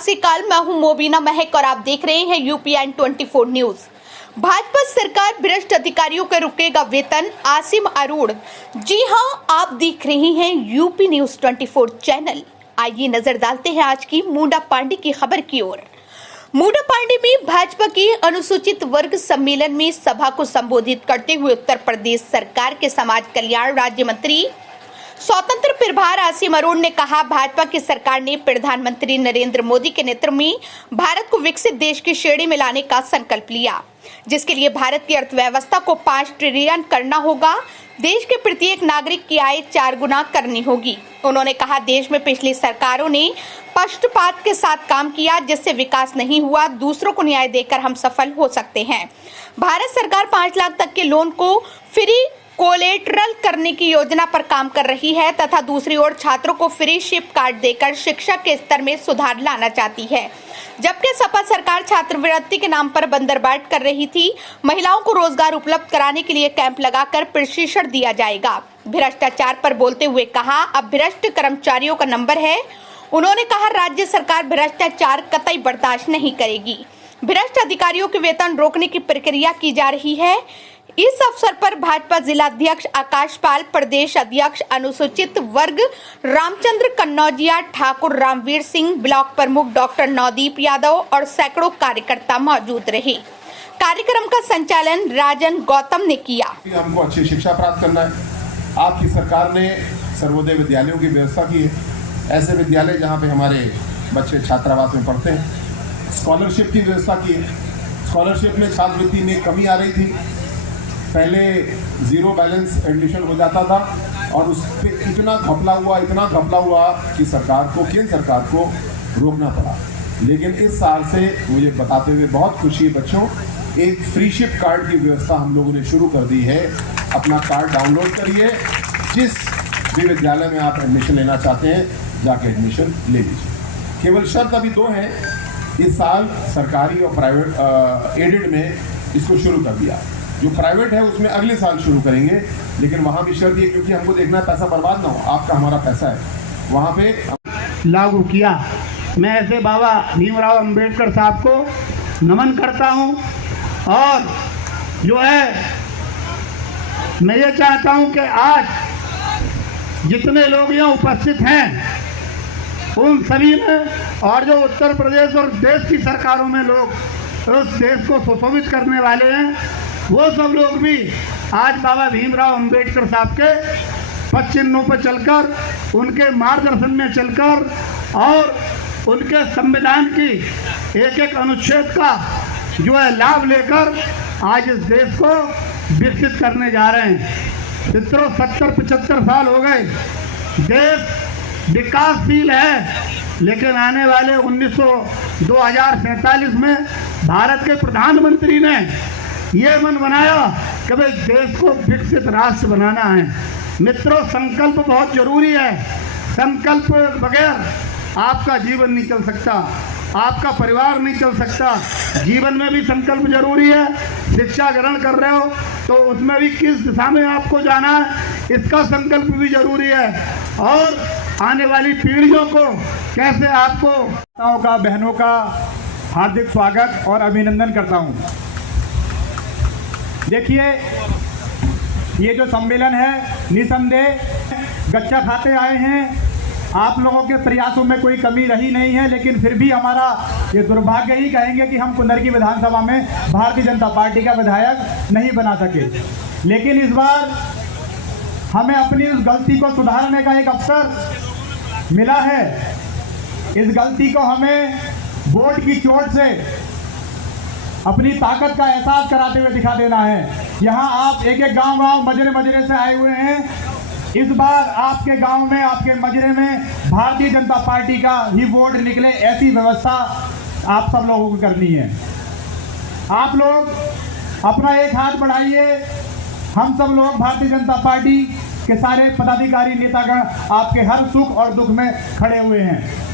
सत श्री अकाल। मैं हूं मोबिना महक और आप देख रहे हैं यूपीएन 24 न्यूज। भाजपा सरकार भ्रष्ट अधिकारियों का रुकेगा वेतन, आसिम अरोड़। जी हां, आप देख रहे हैं यूपी न्यूज 24 चैनल। आइए नजर डालते हैं आज की मुंडा पांडे की खबर की ओर। मुंडा पांडे में भाजपा के अनुसूचित वर्ग सम्मेलन में सभा को संबोधित करते हुए उत्तर प्रदेश सरकार के समाज कल्याण राज्य मंत्री स्वतंत्र प्रभार आसिम अरोड़ ने कहा, भाजपा की सरकार ने प्रधानमंत्री नरेंद्र मोदी के नेतृत्व में भारत को विकसित देश की श्रेणी में लाने का संकल्प लिया, जिसके लिए भारत की अर्थव्यवस्था को 5 ट्रिलियन करना होगा। देश के प्रत्येक नागरिक की आय 4 गुना करनी होगी। उन्होंने कहा, देश में पिछली सरकारों ने पक्षपात के साथ काम किया, जिससे विकास नहीं हुआ। दूसरों को न्याय देकर हम सफल हो सकते हैं। भारत सरकार 5 लाख तक के लोन को फ्री कोलेटरल करने की योजना पर काम कर रही है तथा दूसरी ओर छात्रों को फ्री शिप कार्ड देकर शिक्षा के स्तर में सुधार लाना चाहती है। जबकि सपा सरकार छात्रवृत्ति के नाम पर बंदरबाट कर रही थी। महिलाओं को रोजगार उपलब्ध कराने के लिए कैंप लगाकर प्रशिक्षण दिया जाएगा। भ्रष्टाचार पर बोलते हुए कहा, अब भ्रष्ट कर्मचारियों का नंबर है। उन्होंने कहा, राज्य सरकार भ्रष्टाचार कतई बर्दाश्त नहीं करेगी। भ्रष्ट अधिकारियों के वेतन रोकने की प्रक्रिया की जा रही है। इस अवसर पर भाजपा जिलाध्यक्ष आकाश पाल, प्रदेश अध्यक्ष अनुसूचित वर्ग रामचंद्र कन्नौजिया, ठाकुर रामवीर सिंह, ब्लॉक प्रमुख डॉक्टर नवदीप यादव और सैकड़ों कार्यकर्ता मौजूद रहे। कार्यक्रम का संचालन राजन गौतम ने किया। हमको अच्छी शिक्षा प्राप्त करना है। आपकी सरकार ने सर्वोदय विद्यालयों की व्यवस्था की है, ऐसे विद्यालय जहाँ पे हमारे बच्चे छात्रावास में पढ़ते हैं। स्कॉलरशिप की व्यवस्था की है। स्कॉलरशिप में छात्रवृत्ति में कमी आ रही थी। पहले 0 बैलेंस एडमिशन हो जाता था और उस पर इतना घपला हुआ कि केंद्र सरकार को रोकना पड़ा। लेकिन इस साल से मुझे बताते हुए बहुत खुशी है बच्चों, एक फ्री शिप कार्ड की व्यवस्था हम लोगों ने शुरू कर दी है। अपना कार्ड डाउनलोड करिए, जिस भी विद्यालय में आप एडमिशन लेना चाहते हैं जाके एडमिशन ले लीजिए। केवल शर्त अभी 2 है। इस साल सरकारी और प्राइवेट एडेड में इसको शुरू कर दिया। जो प्राइवेट है उसमें अगले साल शुरू करेंगे, लेकिन वहाँ भी शर्त ये, क्योंकि हमको देखना है पैसा बर्बाद ना हो। आपका हमारा पैसा है, वहाँ पे लागू किया। मैं ऐसे बाबा भीमराव अंबेडकर साहब को नमन करता हूँ और जो है मैं ये चाहता हूँ कि आज जितने लोग यहाँ उपस्थित हैं उन सभी में, और जो उत्तर प्रदेश और देश की सरकारों में लोग उस देश को सुशोभित करने वाले हैं, वो सब लोग भी आज बाबा भीमराव अंबेडकर साहब के पथ चिन्हों पर चलकर, उनके मार्गदर्शन में चलकर और उनके संविधान की एक अनुच्छेद का जो है लाभ लेकर आज इस देश को विकसित करने जा रहे हैं। 70-75 साल हो गए, देश विकासशील है, लेकिन आने वाले 2047 में भारत के प्रधानमंत्री ने ये मन बनाया कि भाई देश को विकसित राष्ट्र बनाना है। मित्रों, संकल्प बहुत जरूरी है। संकल्प बगैर आपका जीवन नहीं चल सकता, आपका परिवार नहीं चल सकता। जीवन में भी संकल्प जरूरी है। शिक्षा ग्रहण कर रहे हो तो उसमें भी किस दिशा में आपको जाना है, इसका संकल्प भी जरूरी है। और आने वाली पीढ़ियों को कैसे आपको का, बहनों का हार्दिक स्वागत और अभिनंदन करता हूँ। देखिए, ये जो सम्मेलन है निसंदेह गच्चा खाते आए हैं। आप लोगों के प्रयासों में कोई कमी रही नहीं है, लेकिन फिर भी हमारा ये दुर्भाग्य ही कहेंगे कि हम कुंदरकी विधानसभा में भारतीय जनता पार्टी का विधायक नहीं बना सके। लेकिन इस बार हमें अपनी उस गलती को सुधारने का एक अवसर मिला है। इस गलती को हमें वोट की चोट से अपनी ताकत का एहसास कराते हुए दिखा देना है। यहाँ आप एक गांव मजरे से आए हुए हैं। इस बार आपके गांव में, आपके मजरे में भारतीय जनता पार्टी का ही वोट निकले, ऐसी व्यवस्था आप सब लोगों को करनी है। आप लोग अपना एक हाथ बढ़ाइए। हम सब लोग भारतीय जनता पार्टी के सारे पदाधिकारी नेतागण आपके हर सुख और दुख में खड़े हुए हैं।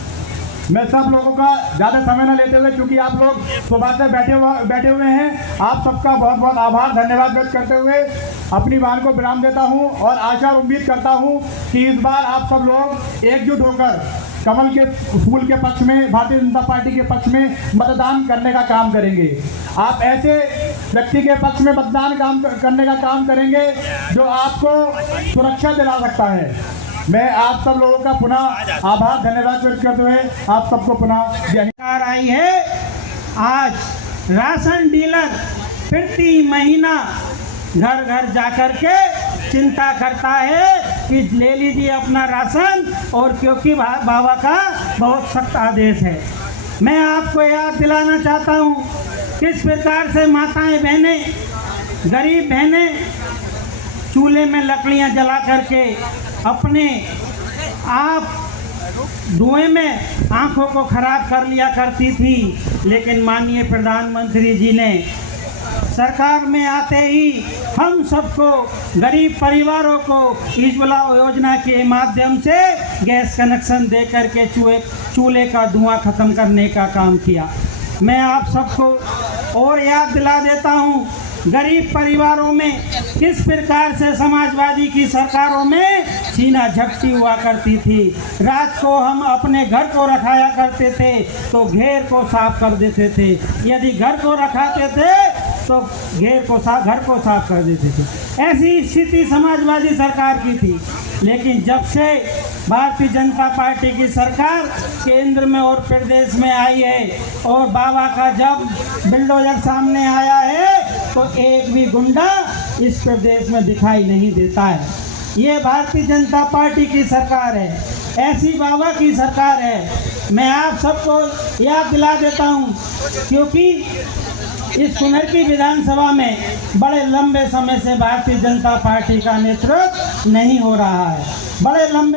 मैं सब लोगों का ज़्यादा समय न लेते हुए, क्योंकि आप लोग सुबह से बैठे हुए हैं, आप सबका बहुत बहुत आभार धन्यवाद व्यक्त करते हुए अपनी बात को विराम देता हूं और आशा और उम्मीद करता हूं कि इस बार आप सब लोग एकजुट होकर कमल के फूल के पक्ष में, भारतीय जनता पार्टी के पक्ष में मतदान करने का काम करेंगे। आप ऐसे व्यक्ति के पक्ष में मतदान करने का काम करेंगे जो आपको सुरक्षा दिला सकता है। मैं आप सब लोगों का पुनः आभार धन्यवाद व्यक्त करते हुए आप सबको पुनः सरकार आई है। आज राशन डीलर प्रति महीना घर घर जाकर के चिंता करता है कि ले लीजिए अपना राशन, और क्योंकि बाबा का बहुत सख्त आदेश है। मैं आपको याद दिलाना चाहता हूँ किस प्रकार से माताएं बहनें, गरीब बहनें चूल्हे में लकड़ियाँ जला करके अपने आप धुएं में आंखों को खराब कर लिया करती थी, लेकिन माननीय प्रधानमंत्री जी ने सरकार में आते ही हम सबको, गरीब परिवारों को उज्ज्वला योजना के माध्यम से गैस कनेक्शन दे करके चूल्हे का धुआं खत्म करने का काम किया। मैं आप सबको और याद दिला देता हूँ गरीब परिवारों में किस प्रकार से समाजवादी की सरकारों में सीना झपटी हुआ करती थी। रात को हम अपने घर को रखाया करते थे तो घेर को साफ कर देते थे, यदि घर को रखाते थे तो घर को साफ कर देते थे। ऐसी स्थिति समाजवादी सरकार की थी। लेकिन जब से भारतीय जनता पार्टी की सरकार केंद्र में और प्रदेश में आई है और बाबा का जब बिल्डोजर सामने आया है तो एक भी गुंडा इस प्रदेश में दिखाई नहीं देता है। ये भारतीय जनता पार्टी की सरकार है, ऐसी बाबा की सरकार है। मैं आप सबको याद दिला देता हूँ क्योंकि इस कुनरकी विधानसभा में बड़े लंबे समय से भारतीय जनता पार्टी का नेतृत्व नहीं हो रहा है। बड़े लंबे